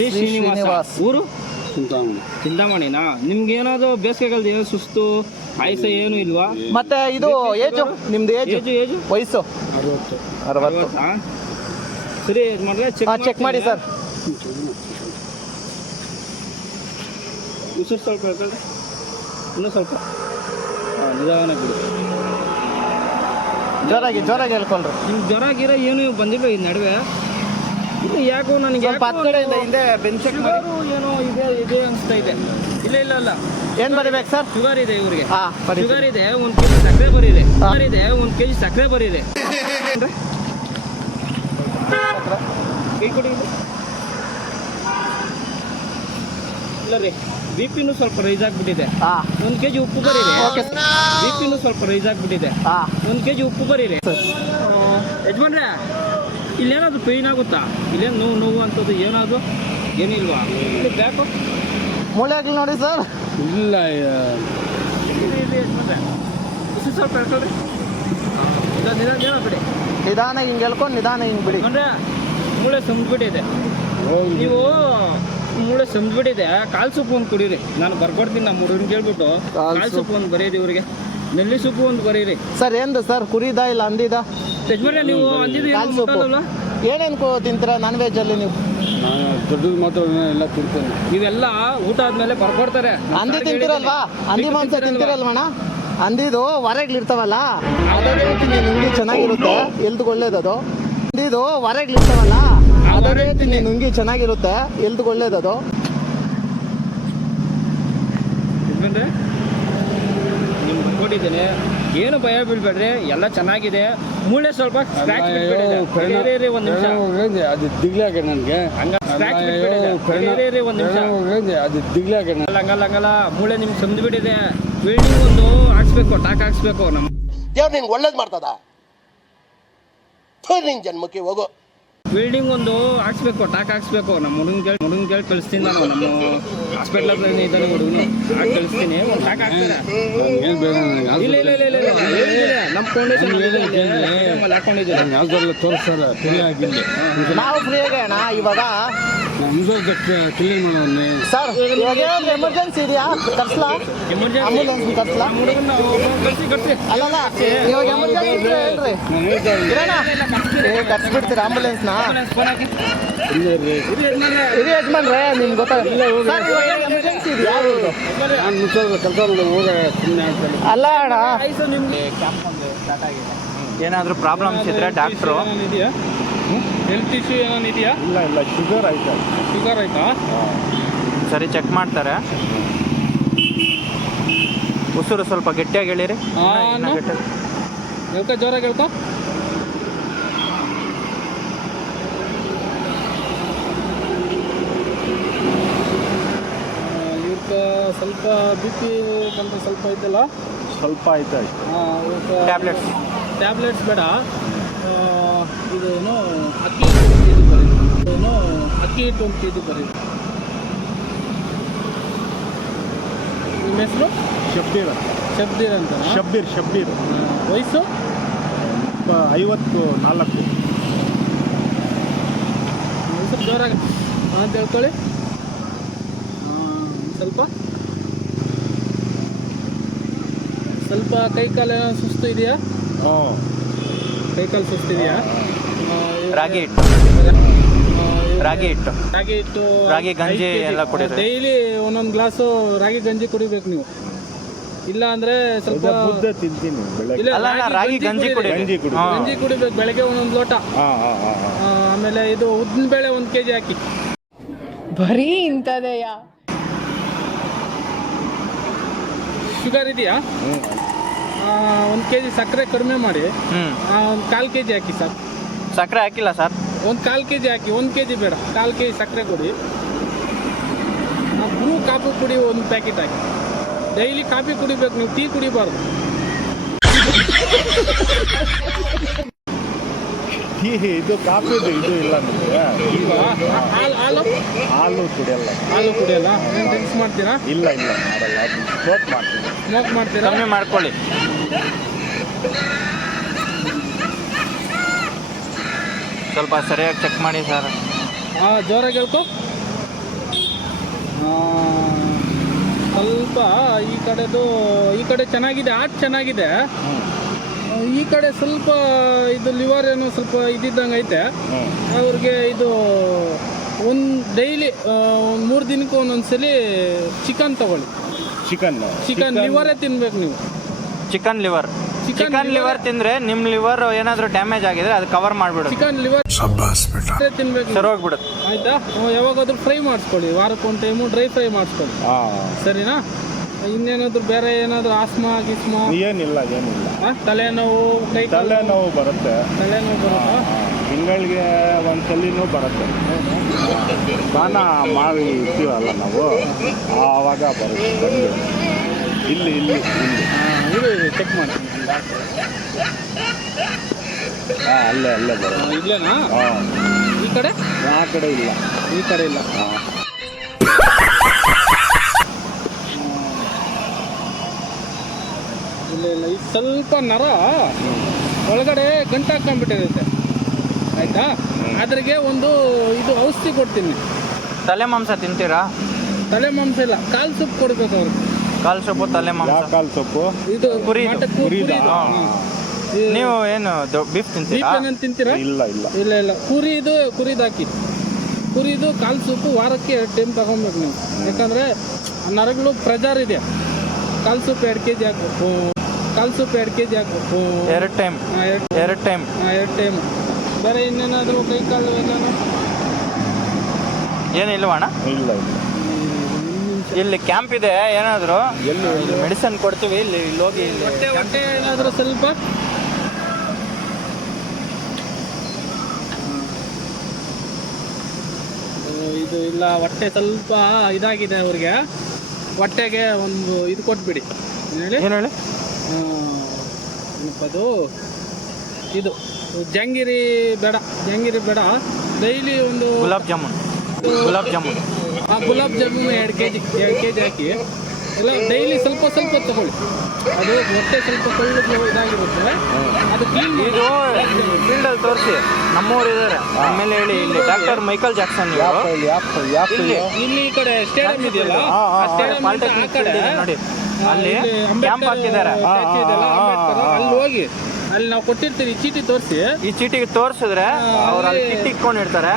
ಶ್ರೀ ಶ್ರೀ ಶ್ರೀನಿವಾಸ. ಊರು? ಚಿಂತಾಮಣಿ. ಚಿಂತಾಮಣಿನಾ? ನಿಮ್ಗೆ ಏನಾದ್ರು ಕಾಲದ ಏನು ಸುಸ್ತು ಆಯಸ ಏನು ಇಲ್ವಾ? ಮತ್ತೆ ಇದು ಏಜು? ನಿಮ್ದು ಏಜು? Age age? ವಯಸ್ಸು? ಅರವತ್ತು. ಅರವತ್ತು? ಸರಿ ಮಾಡ್ರೆ ಹಾ ಚೆಕ್ ಮಾಡಿ ಸರ್ ಉಸಿರು ಸ್ವಲ್ಪ ಹೇಳ್ಕೊಳ್ರಿ ಇನ್ನೂ ಸ್ವಲ್ಪ? ಹಾಂ ನಿಧಾನ ಬಿಡು. ಜೋರಾಗಿ ಜೋರಾಗಿ ಹೇಳ್ಕೊಳ್ರಿ. ನಿಮ್ಗೆ ಜ್ವರ ಗಿರ ಏನು ಬಂದಿಲ್ಲ ಈ ನಡುವೆ? ಇಲ್ಲ ಯಾಕೋ ನನಗೆ ಸ್ವಲ್ಪ ಹತ್ತು ಕಡೆಯಿಂದ ಹಿಂದೆ ಬೆಂಚ್ ಚೆಕ್ ಮಾಡಿ. ಶುಗರು ಏನೋ ಇದೆ ಇದೆ ಅನಿಸ್ತಾ ಇದೆ. ಇಲ್ಲ ಇಲ್ಲ ಅಲ್ಲ ಏನ್ ಬರಬೇಕು ಸರ್? ಶುಗರ್ ಇದೆ ಇವರಿಗೆ. ಆ ಬರಿ ಶುಗರ್ ಇದೆ ಒಂದು ಕೆಜಿ ಸಕ್ಕರೆ ಬರಿದೆ. ಶುಗರ್ ಇದೆ ಒಂದು ಕೆಜಿ ಸಕ್ಕರೆ ಬರಿದೆ. ಇಲ್ಲ. ರೀ ಬಿ ಪಿನೂ ಸ್ವಲ್ಪ ರೈಸ್ ಆಗ್ಬಿಟ್ಟಿದೆ. ಹಾ. ಒಂದು ಕೆಜಿ ಉಪ್ಪು ಬರೀರಿ ಓಕೆ ಬಿ ಪಿನೂ ಸ್ವಲ್ಪ ರೈಸ್ ಆಗ್ಬಿಟ್ಟಿದೆ. ಹಾ. ಒಂದು ಕೆಜಿ ಉಪ್ಪು ಬರೀರಿ ಯಜಮಾನ್ರೆ ಇಲ್ಲೇನಾದ್ರು ಪೇಯ್ನ್ ಆಗುತ್ತಾ? ಇಲ್ಲೇನು ನೋವು ನೋವು ಅಂತದ್ದು ಏನಾದ್ರು? ಏನಿಲ್ವಾ? ಇಲ್ಲಿ ಬ್ಯಾಕು ಆಗ್ಲಿ ನೋಡಿ ಸರ್ ಇಲ್ಲ ಸ್ವಲ್ಪ ಹೇಳ್ಕೊಳ್ರಿ ನಿಧಾನ ನಿಧಾನ ನಿಧಾನ ಬಿಡಿ. ನಿಧಾನ ಹಿಂಗೆ ಹೇಳ್ಕೊಂಡು ನಿಧಾನ ಹಿಂಗೆ ಬಿಡಿ. ಅಂದ್ರೆ ಮೂಳೆ ಸಂದ್ಬಿಟ್ಟಿದೆ ನೀವು ಮೂಳೆ ಸಂದ್ಬಿಟ್ಟಿದೆ ಕಾಲು ಸೊಪ್ಪು ಒಂದು ಕುಡೀರಿ. ನಾನು ಬರ್ಕೊಡ್ತೀನಿ ನಮ್ಮ ಹುಡುಗನ್ ಕೇಳ್ಬಿಟ್ಟು. ಕಾಲ್ ಕಾಲು ಸೊಪ್ಪು ಒಂದು ಬರೀರಿ ಇವ್ರಿಗೆ. ನೆಲ್ಲಿ ಸೊಪ್ಪು ಒಂದು ಬರೀರಿ. ಸರ್ ಏನ್ ಸರ್ ಕುರಿದ ಇಲ್ಲ ಅಂದಿದ? ಯಜಮಾನ್ರೆ ನೀವು ಅಂದಿದ್ದು ಕಾಲ್ ಸೊಪ್ಪು ಮುಟ್ಟಲ್ವಲ್ಲ ಏನೇನು ಕೋ ತಿಂತೀರಾ ನಾನ್ ವೆಜ್ ಅಲ್ಲಿ ನೀವು? ನಾನು ದೊಡ್ಡದು ಮಾತ್ರ ಎಲ್ಲ ತಿಂತೇನೆ. ಇವೆಲ್ಲ ಊಟ ಆದ್ಮೇಲೆ ಬರ್ಕೊಡ್ತಾರೆ. ಹಂದಿ ಅಂದಿ ತಿಂತೀರಲ್ವಾ. ಹಂದಿ ಮಾಂಸ ತಿಂತೀರಲ್ವಾ? ತಿಂತೀರಲ್ವಣ ಹಂದಿದು ಹೊರಗ್ಲಿರ್ತಾವಲ್ಲ ಅದೇ ತಿನ್ನಿ ನುಂಗಿ ಚೆನ್ನಾಗಿರುತ್ತೆ. ಎಲ್ದು ಒಳ್ಳೇದದು ಹಂದಿದು ಹೊರಗ್ಲಿರ್ತಾವಲ್ಲ ಅದೇ ತಿನ್ನಿ ನುಂಗಿ ಚೆನ್ನಾಗಿರುತ್ತೆ. ಎಲ್ದು ಒಳ್ಳೇದದು ಯಜಮಾನ್ರೆ ನಿಮ್ಗೆ ಬರ್ಕೊಟ್ಟಿದ್ದೇನೆ ಏನು ಭಯ ಬೀಳ್ಬೇಡ್ರಿ ಎಲ್ಲ ಚೆನ್ನಾಗಿದೆ. ಮೂಳೆ ಸ್ವಲ್ಪ ಸ್ಕ್ರಾಚ್ ಬಿಟ್ಬಿಟ್ಟಿದೆ. ಒಂದು ನಿಮಿಷ. ಅದು ದಿಗ್ಲಾಗ ನನಗೆ. ಹಂಗ ಸ್ಕ್ರಾಚ್ ಬಿಟ್ಬಿಟ್ಟಿದೆ. ಒಂದು ನಿಮಿಷ. ಅದು ದಿಗ್ಲಾಗ ಹಂಗಲ್ಲ ಹಂಗಲ್ಲ ಮೂಳೆ ನಿಮ್ಗೆ ಸಂದು ಬಿಟ್ಟಿದೆ. ಬಿಲ್ಡಿಂಗ್ ಒಂದು ಹಾಕ್ಸ್ಬೇಕು ಟಾಕ್ ಹಾಕ್ಸ್ಬೇಕು ನಮ್ಮ ದೇವ್ರು ನಿಂಗೆ ಒಳ್ಳೇದು ಮಾಡ್ತದ? ನಿನ್ ಜನ್ಮಕ್ಕೆ ಹೋಗು. ವೆಲ್ಡಿಂಗ್ ಒಂದು ಹಾಕ್ಸ್ಬೇಕು ಟಾಕ್ ಹಾಕ್ಸ್ಬೇಕು. ನಮ್ಮ ಹುಡುಗನ್ ಕೇಳಿ ಹುಡುಗನ್ ಕೇಳಿ ಕಳಿಸ್ತೀನಿ ನಾನು. ನಮ್ಮ ಹಾಸ್ಪಿಟ್ಲ್ ಹತ್ರ ಇದ್ದಾನೆ ಹುಡುಗನು. ಹಾಕಿ ಕಳಿಸ್ತೀನಿ. ಒಂದು ಟಾಕ್ ಹಾಕ್ತಾರೆ? ಏನು ಬೇಡ ನನಗೆ ಇಲ್ಲ ಇಲ್ಲ. ಇಲ್ಲ ಇಲ್ಲ ಇಲ್ಲ ನಮ್ಮ ಫೌಂಡೇಶನ್ ಹಾಕೊಂಡಿದ್ದೀನಿ ಯಾವ್ದೆಲ್ಲ ತೋರಿಸ್ತಾರ ಫ್ರೀ ಆಗಿಲ್ಲ ನಾವು ಫ್ರೀ ಅಣ್ಣ ಇವಾಗ. ನಮ್ದು ಸರ್ ಇವಾಗ ಎಮರ್ಜೆನ್ಸಿ ಇದೆಯಾ? ಕರ್ಸ್ಲಾ? ಎಮರ್ಜೆನ್ಸಿ ಆಂಬುಲೆನ್ಸ್ ಕರ್ಸ್ಲಾ? ನಮ್ಮ ಹುಡುಗನ ಕಳಿಸಿ ಕಳಿಸಿ ಅಲ್ಲಲ್ಲ ಇವಾಗ ಎಮರ್ಜೆನ್ಸಿ ಇದ್ರೆ ಹೇಳ್ರಿ ಕರ್ಸ್ಬಿಡ್ತೀರಾ ಆಂಬುಲೆನ್ಸ್ನ ಇರಿ ಯಜಮಾನ್ರೆ. ನಿಮ್ಗೆ ಗೊತ್ತಾಗಿಲ್ಲ ಅಲ್ಲ ಅಣ್ಣ. ಆಯ್ತು ನಿಮ್ಗೆ ಏನಾದರೂ ಪ್ರಾಬ್ಲಮ್ಸ್ ಇದ್ರೆ ಡಾಕ್ಟ್ರು ಇದೆಯಾ? ಹೆಲ್ತ್ ಇಶ್ಯೂ ಏನೋ ಇದೆಯಾ? ಇಲ್ಲ ಇಲ್ಲ ಶುಗರ್ ಆಯ್ತಾ. ಶುಗರ್ ಆಯ್ತಾ? ಸರಿ ಚೆಕ್ ಮಾಡ್ತಾರೆ. ಉಸಿರು ಸ್ವಲ್ಪ ಗಟ್ಟಿಯಾಗಿ ಹೇಳಿರಿ ಹೇಳ್ಕೊ ಜೋರಾಗಿ ಹೇಳ್ಕೊ. ಇವಕ್ಕೆ ಸ್ವಲ್ಪ ಬಿ ಪಿ ಕಂತ ಸ್ವಲ್ಪ ಐತಲ್ಲ? ಸ್ವಲ್ಪ ಆಯ್ತು ಟ್ಯಾಬ್ಲೆಟ್ಸ್ ಟ್ಯಾಬ್ಲೆಟ್ಸ್ ಬೇಡ. ಇದೇನು ಇದು ಏನು ಅಕ್ಕಿ ಹಿಟ್ಟು ಒಂದು ಇದು ಬರೀ. ಏನು ಅಕ್ಕಿ ಹಿಟ್ಟು ಒಂದು ಇದು ಬರೀ. ನಿಮ್ಮ ಹೆಸರು? ಶಬ್ದೀರ. ಶಬ್ದೀರ್ ಅಂತ ಶಬ್ಬೀರ್ ಶಬ್ಬೀರ್ ವಯಸ್ಸು? ಐವತ್ತು ನಾಲ್ಕು. ಸ್ವಲ್ಪ ಜೋರಾಗಿ. ಅಂತ ಹೇಳ್ಕೊಳ್ಳಿ. ಸ್ವಲ್ಪ. ಸ್ವಲ್ಪ ಕೈ ಕಾಲು ಸುಸ್ತು ಇದೆಯಾ? ಹಾಂ. ಕೈ ಕಾಲು ಸುಸ್ತು ಇದೆಯಾ? ರಾಗಿ ಹಿಟ್ಟು. ರಾಗಿ ಹಿಟ್ಟು. ರಾಗಿ ಹಿಟ್ಟು ರಾಗಿ ಗಂಜಿ ಎಲ್ಲ ಕುಡಿಯೋದು ಡೈಲಿ ಒಂದೊಂದು ಗ್ಲಾಸು ರಾಗಿ ಗಂಜಿ ಕುಡಿಬೇಕು ನೀವು. ಇಲ್ಲ ಅಂದ್ರೆ ಸ್ವಲ್ಪ ಮುದ್ದೆ ತಿಂತೀನಿ ಬೆಳಗ್ಗೆ. ಅಲ್ಲ ಅಲ್ಲ, ರಾಗಿ ಗಂಜಿ ಕುಡಿ ಗಂಜಿ ಕುಡಿ. ಹಾಂ. ಗಂಜಿ ಕುಡಿಬೇಕು ಬೆಳಗ್ಗೆ ಒಂದೊಂದು ಲೋಟ. ಹಾಂ ಹಾಂ ಹಾಂ ಹಾಂ. ಆ, ಆಮೇಲೆ ಇದು ಉದ್ದಿನ ಬೇಳೆ ಒಂದು ಕೆಜಿ ಹಾಕಿ. ಬರೀ ಇಂತದಯ್ಯ ಶುಗರ್ ಇದೆಯಾ? ಒಂದ್ ಒಂದು ಕೆಜಿ ಸಕ್ಕರೆ ಕಡಿಮೆ ಮಾಡಿ. ಹ್ಞೂ ಒಂದು ಕಾಲು ಕೆಜಿ ಹಾಕಿ ಸರ್. ಸಕ್ಕರೆ ಹಾಕಿಲ್ಲ ಸರ್. ಒಂದು ಕಾಲು ಕೆಜಿ ಹಾಕಿ ಒಂದು ಕೆಜಿ ಬೇಡ. ಕಾಲು ಕೆಜಿ ಸಕ್ಕರೆ ಕೊಡಿ. ಬ್ರೂ ಕಾಫಿ ಕುಡಿ ಒಂದು ಪ್ಯಾಕೆಟ್ ಹಾಕಿ. ಡೈಲಿ ಕಾಫಿ ಕುಡಿಬೇಕು ನೀವು ಟೀ ಕುಡಿಬಾರ್ದು. ಈ ಇದು ಕಾಫಿ ಇದು ಇಲ್ಲ ನಮಗೆ. ಹಾಲು ಹಾಲು? ಹಾಲು ಕುಡಿಯಲ್ಲ. ಹಾಲು ಕುಡಿಯಲ್ಲ? ಏನು ಡ್ರಿಂಕ್ಸ್ ಮಾಡ್ತೀರಾ? ಇಲ್ಲ ಇಲ್ಲ ಮಾಡಲ್ಲ. ಸ್ಮೋಕ್ ಮಾಡ್ತೀನಿ. ಸ್ಮೋಕ್ ಮಾಡ್ತೀರಾ? ಕಮ್ಮಿ ಮಾಡ್ಕೊಳ್ಳಿ. ಸ್ವಲ್ಪ ಸರಿಯಾಗಿ ಚೆಕ್ ಮಾಡಿ ಸರ್. ಹಾಂ ಜೋರಾಗಿ ಹೇಳ್ಕೊ. ಆ, ಸ್ವಲ್ಪ ಈ ಕಡೆದು ಈ ಕಡೆ ಚೆನ್ನಾಗಿದೆ ಆಟ್ ಚೆನ್ನಾಗಿದೆ. ಈ ಕಡೆ ಸ್ವಲ್ಪ ಇದು ಲಿವರ್ ಏನೋ ಸ್ವಲ್ಪ ಇದ್ದಿದ್ದಂಗೆ ಐತೆ. ಅವ್ರಿಗೆ ಇದು ಒಂದು ಡೈಲಿ ಒಂದು ಮೂರು ದಿನಕ್ಕೆ ಒಂದೊಂದ್ಸಲಿ ಚಿಕನ್ ತಗೊಳ್ಳಿ. ಚಿಕನ್ ಚಿಕನ್ ಲಿವರೇ ತಿನ್ಬೇಕು ನೀವು. ಚಿಕನ್ ಲಿವರ್ ಚಿಕನ್ ಲಿವರ್ ತಿಂದ್ರೆ ನಿಮ್ಮ ಲಿವರ್ ಏನಾದರೂ ಡ್ಯಾಮೇಜ್ ಆಗಿದ್ರೆ ಅದು ಕವರ್ ಮಾಡ್ಬಿಡುತ್ತೆ. ಚಿಕನ್ ಲಿವರ್ ತಿನ್ಬೇಕು ನೀವು. ಸರಿ ಹೋಗ್ಬಿಡುತ್ತೆ ಆಯ್ತಾ? ಅಹ್, ಯಾವಾಗಾದ್ರೂ ಫ್ರೈ ಮಾಡಿಸ್ಕೊಳ್ಳಿ. ವಾರಕ್ಕೆ ಒಂದು ಟೈಮು ಡ್ರೈ ಫ್ರೈ ಮಾಡಿಸ್ಕೊಳ್ಳಿ. ಹಾಂ. ಸರಿನಾ? ಇನ್ನೇನಾದ್ರೂ ಬೇರೆ ಏನಾದರೂ ಆಸ್ಮಾ ಗಿಸ್ಮಾ? ಏನಿಲ್ಲ ಏನಿಲ್ಲ. ಆ, ತಲೆನೋವು ಕೈ ಕಾಲು? ತಲೆನೋವು ಬರುತ್ತೆ. ತಲೆನೋವು ಬರುತ್ತಾ? ತಿಂಗಳಿಗೆ ಒಂದ್ಸಲಿನೂ ಬರುತ್ತೆ. ಸ್ನಾನ ಮಾಡಿ ಇರ್ತೀವಲ್ಲ ನಾವು ಆವಾಗ ಬರುತ್ತೆ. ಬಂದು. ಇಲ್ಲಿ ಇಲ್ಲಿ ಇಲ್ಲಿ. ಚೆಕ್ ಮಾಡ್ತೀನಿ. ಹಾಂ ಅಲ್ಲೇ ಅಲ್ಲೇ ಬರೋದು ಆ, ಇಲ್ಲೇನಾ? ಹಾಂ. ಈ ಕಡೆ? ಆ ಕಡೆ ಇಲ್ಲ. ಈ ಕಡೆ ಇಲ್ಲ. ಹಾಂ. ಇಲ್ಲ ಇಲ್ಲ ಇದು ಸ್ವಲ್ಪ ನರ ಒಳಗಡೆ ಗಂಟು ಹಾಕೊಂಡ್ಬಿಟ್ಟಿರುತ್ತೆ ಆಯ್ತಾ? ಅದ್ರಿಗೆ ಒಂದು ಇದು ಔಷಧಿ ಕೊಡ್ತೀನಿ. ತಲೆ ಮಾಂಸ ತಿಂತೀರಾ? ತಲೆ ಮಾಂಸ ಇಲ್ಲ. ಕಾಲು ಸೊಪ್ಪು ಕೊಡ್ಬೇಕು ಅವ್ರಿಗೆ. ಕಾಲ್ ಸೊಪ್ಪು ತಲೆ ಮಾಂಸ. ಕಾಲು ಸೊಪ್ಪು? ಇದು ಕುರಿ ಮಟನ್ ಇದು ನೀವು ಏನು ಬೀಫ್ ತಿಂತೀರಾ? ಬೀಫ್ ತಿಂತೀರಾ? ಇಲ್ಲ ಇಲ್ಲ. ಇಲ್ಲ ಇಲ್ಲ. ಕುರಿದು ಕುರಿದು ಹಾಕಿ. ಕುರಿದು ಕಾಲು ಸೂಪು ವಾರಕ್ಕೆ ಎರಡು ಟೈಮ್ ತಗೊಬೇಕು ನೀವು. ಯಾಕಂದರೆ ನರಗಳು ಪ್ರೆಜರ್ ಇದೆ ಕಾಲು ಸೂಪ್ ಎರಡು ಕೆ ಜಿ ಹಾಕ್ಬೇಕು. ಕಾಲು ಸೂಪ್ ಎರಡು ಕೆ ಜಿ ಹಾಕ್ಬೇಕು. ಎರಡು ಟೈಮ್ ಎರಡು ಟೈಮ್ ಹಾಂ, ಎರಡು ಟೈಮ್ ಬೇರೆ ಇನ್ನೇನಾದರೂ ಕೈ ಕಾಲು ಏನಾದ್ರು? ಏನು ಇಲ್ಲ ಇಲ್ಲ. ಇಲ್ಲಿ ಕ್ಯಾಂಪ್ ಇದೆ ಏನಾದರೂ? ಎಲ್ಲಿ ಮೆಡಿಸನ್ ಕೊಡ್ತೀವಿ ಇಲ್ಲಿ ಇಲ್ಲಿ ಹೋಗಿ ಇಲ್ಲಿ ಹೊಟ್ಟೆ ಹೊಟ್ಟೆ ಏನಾದರೂ ಸ್ವಲ್ಪ? ಇದು ಇಲ್ಲ ಹೊಟ್ಟೆ ಸ್ವಲ್ಪ ಇದಾಗಿದೆ ಅವ್ರಿಗೆ. ಹೊಟ್ಟೆಗೆ ಒಂದು ಇದು ಕೊಟ್ಬಿಡಿ. ಏನ್ ಹೇಳಿ? ಏನು ಹೇಳಿ? ಇದು ಜಂಗಿರಿ ಬೇಡ ಜಂಗಿರಿ ಬೇಡ. ಡೈಲಿ ಒಂದು ಗುಲಾಬ್ ಜಾಮೂನ್. ಗುಲಾಬ್ ಜಾಮೂನ್. ಆ ಗುಲಾಬ್ ಜಾಮೂನ್ ಎರಡು ಕೆ ಜಿ ಎರಡು ಕೆ ಜಿ ಹಾಕಿ. ಎಲ್ಲ ಡೈಲಿ ಸ್ವಲ್ಪ ಸ್ವಲ್ಪ ತಗೊಳ್ಳಿ. ಅದು ಹೊಟ್ಟೆ ಸ್ವಲ್ಪ ಕಳ್ಳು ಇದಾಗಿರುತ್ತೆ ಅದು ಕ್ಲೀನ್ ಇದು ಫೀಲ್ಡಲ್ಲಿ ತೋರಿಸಿ. ನಮ್ಮೂರು ಇದ್ದಾರೆ ಆಮೇಲೆ ಹೇಳಿ ಇಲ್ಲಿ ಡಾಕ್ಟರ್ ಮೈಕಲ್ ಜಾಕ್ಸನ್ ಇಲ್ಲಿ. ಇಲ್ಲಿ ಈ ಕಡೆ ಸ್ಟೇಡಿಯಂ ಇದೆಯಲ್ಲ? ಪಾಲಿಟೆಕ್ನಿಕ್ ಕಡೆ. ನೋಡಿ. ಅಲ್ಲಿ ಇಲ್ಲಿ ಕ್ಯಾಂಪ್ ಹಾಕಿದ್ದಾರೆ. ಅಲ್ಲಿ ಹೋಗಿ. ಅಲ್ಲಿ ನಾವು ಕೊಟ್ಟಿರ್ತೀವಿ ಚೀಟಿ ತೋರಿಸಿ. ಈ ಚೀಟಿಗೆ ತೋರಿಸಿದ್ರೆ ಅವ್ರು ಅಲ್ಲಿ ಅಲ್ಲಿ- ಕಿಟ್ ಇಟ್ಕೊಂಡಿರ್ತಾರೆ.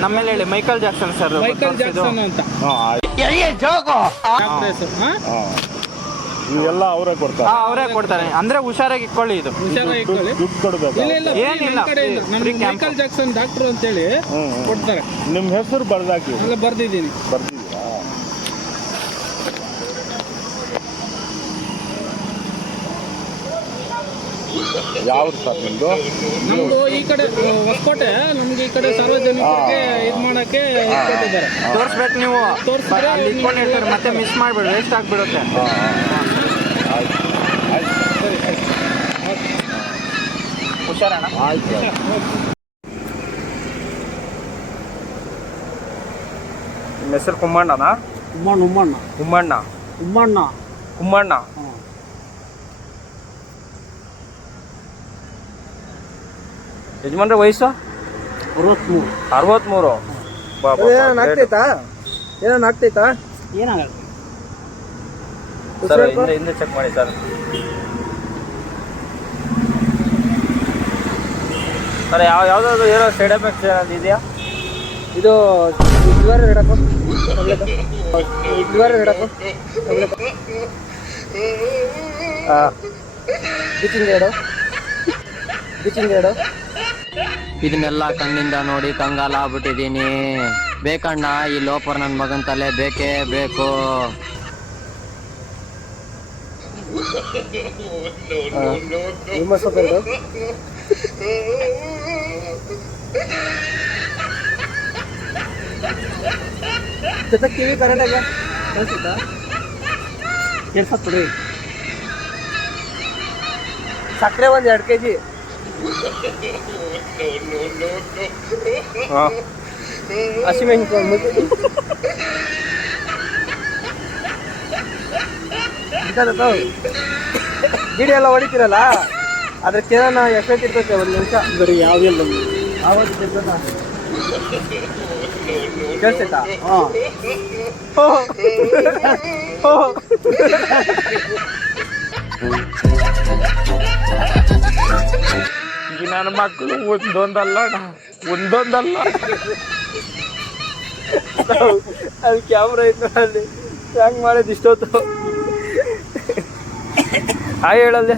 ನಮ್ಮೇಲೆ ಹೇಳಿ Michael Jackson sir Michael Jackson ಅಂತ. ಹಾಂ ಇವೆಲ್ಲ ಅವರೇ ಕೊಡ್ತಾರೆ. ಅವರೇ ಕೊಡ್ತಾರೆ. ಅಂದ್ರೆ ಹುಷಾರಾಗಿ ಇಟ್ಕೊಳ್ಳಿ ಇದು. ಹುಷಾರಾಗಿ ಇಟ್ಕೊಳ್ಳಿ. ದುಡ್ಡು ಕೊಡ್ಬೇಕು. ಇಲ್ಲ ಇಲ್ಲ ಏನಿಲ್ಲ, ನಮ್ಮ ನಮ್ಮ. ಮೈಕಲ್ ಜಾಕ್ಸನ್ ಡಾಕ್ಟರ್ ಅಂತೇಳಿ ಕೊಡ್ತಾರೆ. ನಿಮ್ಮ ಹೆಸರು ಬರ್ದಾಕಿ. ಎಲ್ಲ ಬರ್ದಿದ್ದೀನಿ. ಬರ್ದಿದ್ದೀರಾ? ಯಾವ್ದು ಸರ್ ನಿಮ್ದು? ನಮ್ದು ಈ ಕಡೆ ಹೊಸಕೋಟೆ. ನಮ್ಗೆ ಈ ಕಡೆ ಸಾರ್ವಜನಿಕರಿಗೆ ಇದು ಮಾಡಕ್ಕೆ ಇದ್ ಕೊಟ್ಟಿದ್ದಾರೆ ತೋರಿಸ್ಬೇಕು ನೀವು. ಅಲ್ಲಿ ಇಟ್ಕೊಂಡಿರ್ತಾರೆ ಮತ್ತೆ ಮಿಸ್ ಮಾಡ್ಬೇಡಿ ವೇಸ್ಟ್ ಆಗ್ಬಿಡುತ್ತೆ. ಆಯ್ತು ಆಯ್ತು ಸರಿ ಆಯ್ತು ಹುಷಾರಣ್ಣ ಆಯ್ತು ನಿಮ್ಮ ಹೆಸರು ಕುಮ್ಮಣ್ಣನಾ? ಉಮ್ಮಣ್ಣ ಉಮ್ಮಣ್ಣ ಕುಮ್ಮಣ್ಣ. ಉಮ್ಮಣ್ಣ ಕುಮ್ಮಣ್ಣ. ಯಜಮಾನ್ರ ವಯಸ್ಸು? ಅರವತ್ಮೂರು. ಅರವತ್ಮೂರು? ಏನೋ ಆಗ್ತೈತಾ ಏನಾಗಲ್ಲ. ಸರ್ ಹಿಂದೆ ಹಿಂದೆ ಚೆಕ್ ಮಾಡಿ ಸರ್. ಸರ್ ಯಾವ ಯಾವ್ದಾದ್ರು ಏನೋ ಸೈಡ್ ಎಫೆಕ್ಟ್ಸ್ ಏನಾದ್ರು ಇದೆಯಾ? ಇದು ಇದುವರೆ ಹಿಡಕು ಇದುವರೆ ಹಿಡಕು ಬಿಚಿಂಗ್ ಹೇಳು ಬಿಚಿಂಗ್ ಹೇಳು ಇದನ್ನೆಲ್ಲ ಕಣ್ಣಿಂದ ನೋಡಿ ಕಂಗಾಲ ಆಗ್ಬಿಟ್ಟಿದೀನಿ ಬೇಕಣ್ಣ, ಈ ಲೋಪರ್ ನನ್ನ ಮಗನ ತಲೆ ಬೇಕೇ ಬೇಕು. ಕಿವಿ ಸಕ್ಕರೆ ಒಂದ್ ಎರಡು ಕೆ ಜಿ ಹಾಂ ಹಸಿಮೆಣಸಿನ್ಕಾಯಿ ಒಂದು ಕೆ ಜಿ ಗಿಡಿ ಎಲ್ಲ ಹೊಡಿತೀರಲ್ಲ ಅದ್ರ ಕೇಳೋಣ ಎಫೆಕ್ಟ್ ಇರ್ತೈತೆ ಒಂದು ನಿಮಿಷ ಬರೀ ಯಾವ್ದಿಲ್ಲ ಆವತ್ತು ಕೇಳಿಸ್ತಾ ಈ ನನ್ನ ಮಕ್ಕಳು ಒಂದೊಂದಲ್ಲ ಒಂದೊಂದಲ್ಲ ಅಲ್ಲಿ ಕ್ಯಾಮ್ರಾ ಇತ್ತು ಅಲ್ಲಿ. ಹ್ಯಾಂಗ್ ಮಾಡೋದು ಇಷ್ಟೊತ್ತು? ಆ ಹೇಳಲ್ದೆ